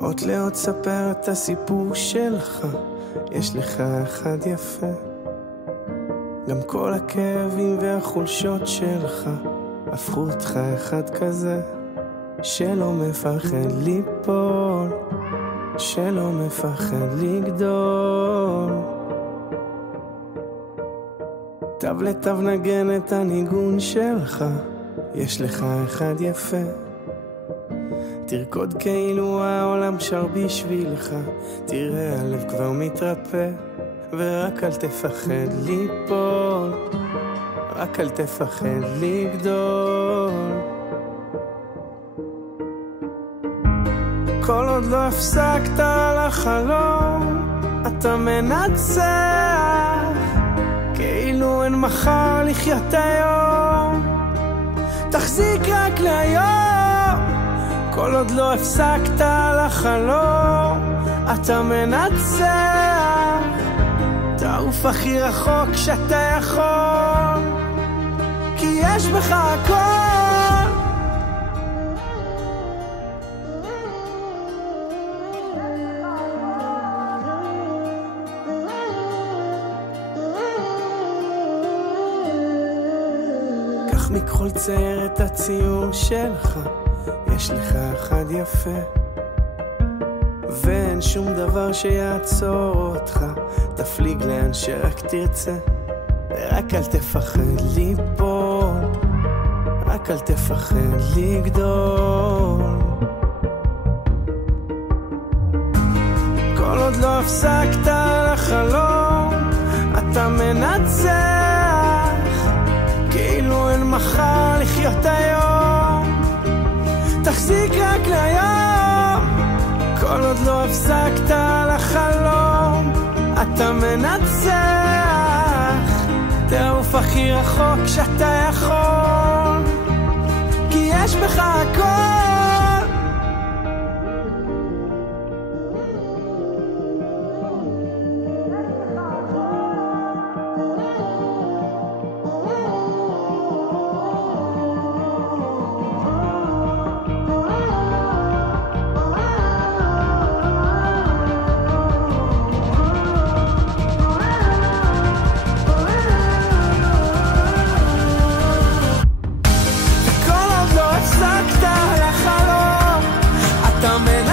עוד לעוד ספר את הסיפור שלך, יש לך אחד יפה. גם כל הכאבים והחולשות שלך הפכו אותך אחד כזה, שלא מפחד ליפול, שלא מפחד לגדול. תו לתו נגן את הניגון שלך, יש לך אחד יפה. תרקוד כאילו העולם שר בשבילך, תראה הלב כבר מתרפא. ורק אל תפחד ליפול, רק אל תפחד לגדול. כל עוד לא הפסקת על החלום, אתה מנצח, כאילו אין מחר לחיות היום. תחזיק רק להיום, כל עוד לא הפסקת על החלום, אתה מנצח. תעוף הכי רחוק שאתה יכול, כי יש בך הכל. קח מכל צייר את הציור שלך, יש לך אחד יפה. ואין שום דבר שיעצור אותך, תפליג לאן שרק תרצה. רק אל תפחד ליפול, רק אל תפחד לגדול. כל עוד לא הפסקת על החלום, אתה מנצח, כאילו אין מחר לחיות היום. תחזיק רק להיום, כל עוד לא הפסקת על החלום, אתה מנצח. תעוף הכי רחוק שאתה יכול, כי יש בך הכל. אתה מנצח.